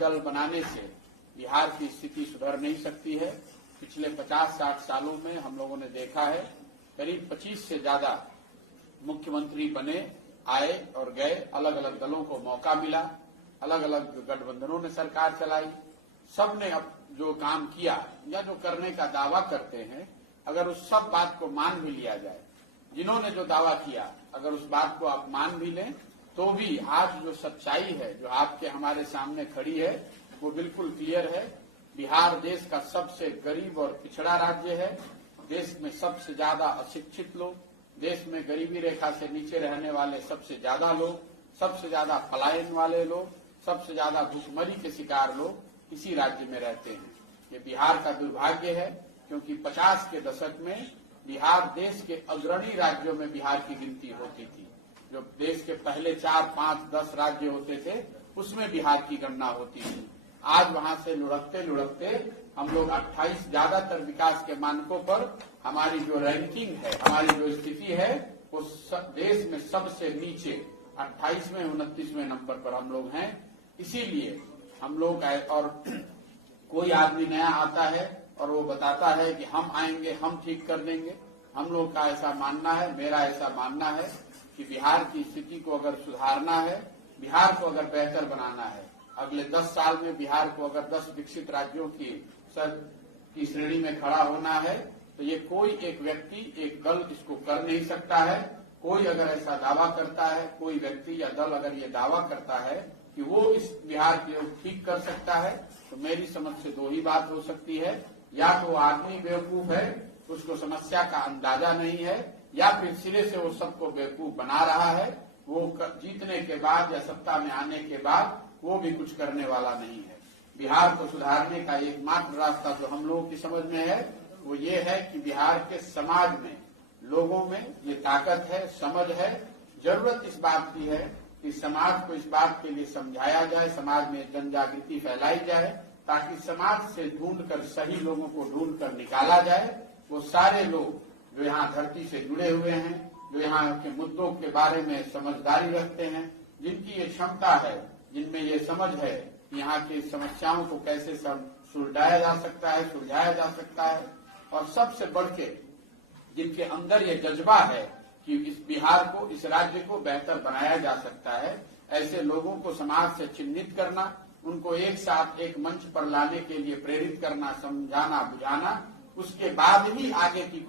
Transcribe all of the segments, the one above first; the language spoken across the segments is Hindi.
दल बनाने से बिहार की स्थिति सुधर नहीं सकती है। पिछले 50-60 सालों में हम लोगों ने देखा है करीब 25 से ज्यादा मुख्यमंत्री बने, आए और गए, अलग अलग दलों को मौका मिला, अलग अलग गठबंधनों ने सरकार चलाई। सबने अब जो काम किया या जो करने का दावा करते हैं, अगर उस सब बात को मान भी लिया जाए, जिन्होंने जो दावा किया अगर उस बात को आप मान भी लें, तो भी आज जो सच्चाई है जो आपके हमारे सामने खड़ी है वो बिल्कुल क्लियर है। बिहार देश का सबसे गरीब और पिछड़ा राज्य है। देश में सबसे ज्यादा अशिक्षित लोग, देश में गरीबी रेखा से नीचे रहने वाले सबसे ज्यादा लोग, सबसे ज्यादा पलायन वाले लोग, सबसे ज्यादा भूखमरी के शिकार लोग इसी राज्य में रहते हैं। ये बिहार का दुर्भाग्य है, क्योंकि 50 के दशक में बिहार देश के अग्रणी राज्यों में बिहार की गिनती होती थी। जो देश के पहले 4, 5, 10 राज्य होते थे उसमें बिहार की गणना होती थी। आज वहां से लुढ़कते लुढ़कते हम लोग 28 ज्यादातर विकास के मानकों पर हमारी जो रैंकिंग है, हमारी जो स्थिति है, वो देश में सबसे नीचे 28वें 29वें नंबर पर हम लोग हैं। इसीलिए हम लोग और कोई आदमी नया आता है और वो बताता है कि हम आएंगे, हम ठीक कर देंगे। हम लोग का ऐसा मानना है, मेरा ऐसा मानना है कि बिहार की स्थिति को अगर सुधारना है, बिहार को अगर बेहतर बनाना है, अगले 10 साल में बिहार को अगर 10 विकसित राज्यों की श्रेणी में खड़ा होना है, तो ये कोई एक व्यक्ति, एक दल इसको कर नहीं सकता है। कोई अगर ऐसा दावा करता है, कोई व्यक्ति या दल अगर ये दावा करता है कि वो इस बिहार को ठीक कर सकता है, तो मेरी समझ से दो ही बात हो सकती है। या तो वो आदमी बेवकूफ है, उसको समस्या का अंदाजा नहीं है, या फिर सिरे से वो सबको बेवकूफ बना रहा है। वो जीतने के बाद या सत्ता में आने के बाद वो भी कुछ करने वाला नहीं है। बिहार को सुधारने का एकमात्र रास्ता जो हम लोगों की समझ में है वो ये है कि बिहार के समाज में, लोगों में ये ताकत है, समझ है। जरूरत इस बात की है कि समाज को इस बात के लिए समझाया जाए, समाज में जन जागृति फैलाई जाए, ताकि समाज से ढूंढकर सही लोगों को ढूंढकर निकाला जाए। वो सारे लोग जो यहाँ धरती से जुड़े हुए हैं, जो यहाँ के मुद्दों के बारे में समझदारी रखते हैं, जिनकी ये क्षमता है, जिनमें ये समझ है कि यहाँ की समस्याओं को कैसे सुलझाया जा सकता है, सुलझाया जा सकता है, और सबसे बढ़ के जिनके अंदर ये जज्बा है कि इस बिहार को, इस राज्य को बेहतर बनाया जा सकता है, ऐसे लोगों को समाज से चिन्हित करना, उनको एक साथ एक मंच पर लाने के लिए प्रेरित करना, समझाना, बुझाना, उसके बाद ही आगे की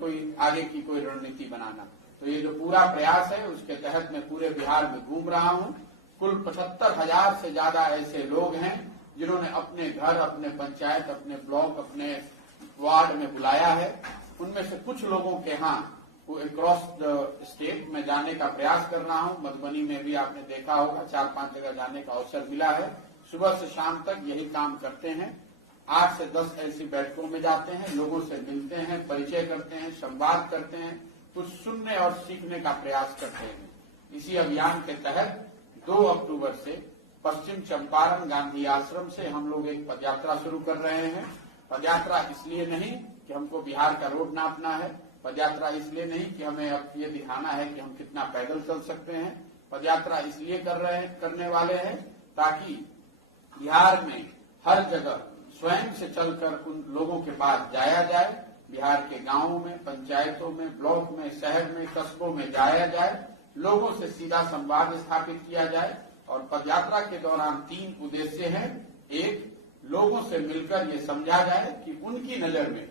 कोई रणनीति बनाना। तो ये जो पूरा प्रयास है उसके तहत मैं पूरे बिहार में घूम रहा हूँ। कुल 75,000 से ज्यादा ऐसे लोग हैं जिन्होंने अपने घर, अपने पंचायत, अपने ब्लॉक, अपने वार्ड में बुलाया है। उनमें से कुछ लोगों के यहाँ अक्रॉस द स्टेट में जाने का प्रयास कर रहा हूँ। मधुबनी में भी आपने देखा होगा 4-5 जगह जाने का अवसर मिला है। सुबह से शाम तक यही काम करते हैं। 8 से 10 ऐसी बैठकों में जाते हैं, लोगों से मिलते हैं, परिचय करते हैं, संवाद करते हैं, कुछ सुनने और सीखने का प्रयास करते हैं। इसी अभियान के तहत 2 अक्टूबर से पश्चिम चंपारण गांधी आश्रम से हम लोग एक पदयात्रा शुरू कर रहे हैं। पदयात्रा इसलिए नहीं कि हमको बिहार का रोड नापना है, पदयात्रा इसलिए नहीं कि हमें अब ये दिखाना है कि हम कितना पैदल चल सकते हैं। पदयात्रा इसलिए करने वाले हैं ताकि बिहार में हर जगह स्वयं से चलकर उन लोगों के पास जाया जाए। बिहार के गांवों में, पंचायतों में, ब्लॉक में, शहर में, कस्बों में जाया जाए, लोगों से सीधा संवाद स्थापित किया जाए। और पदयात्रा के दौरान 3 उद्देश्य हैं। एक, लोगों से मिलकर ये समझा जाए कि उनकी नजर में,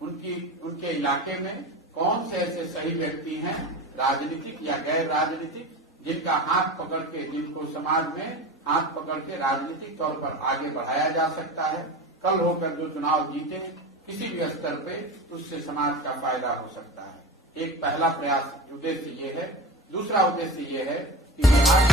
उनके इलाके में कौन से ऐसे सही व्यक्ति हैं, राजनीतिक या गैर राजनीतिक, जिनका हाथ पकड़ के, जिनको समाज में हाथ पकड़ के राजनीतिक तौर पर आगे बढ़ाया जा सकता है। कल होकर जो चुनाव जीते किसी भी स्तर पे, उससे समाज का फायदा हो सकता है। एक पहला प्रयास उद्देश्य ये है। दूसरा उद्देश्य ये है कि बिहार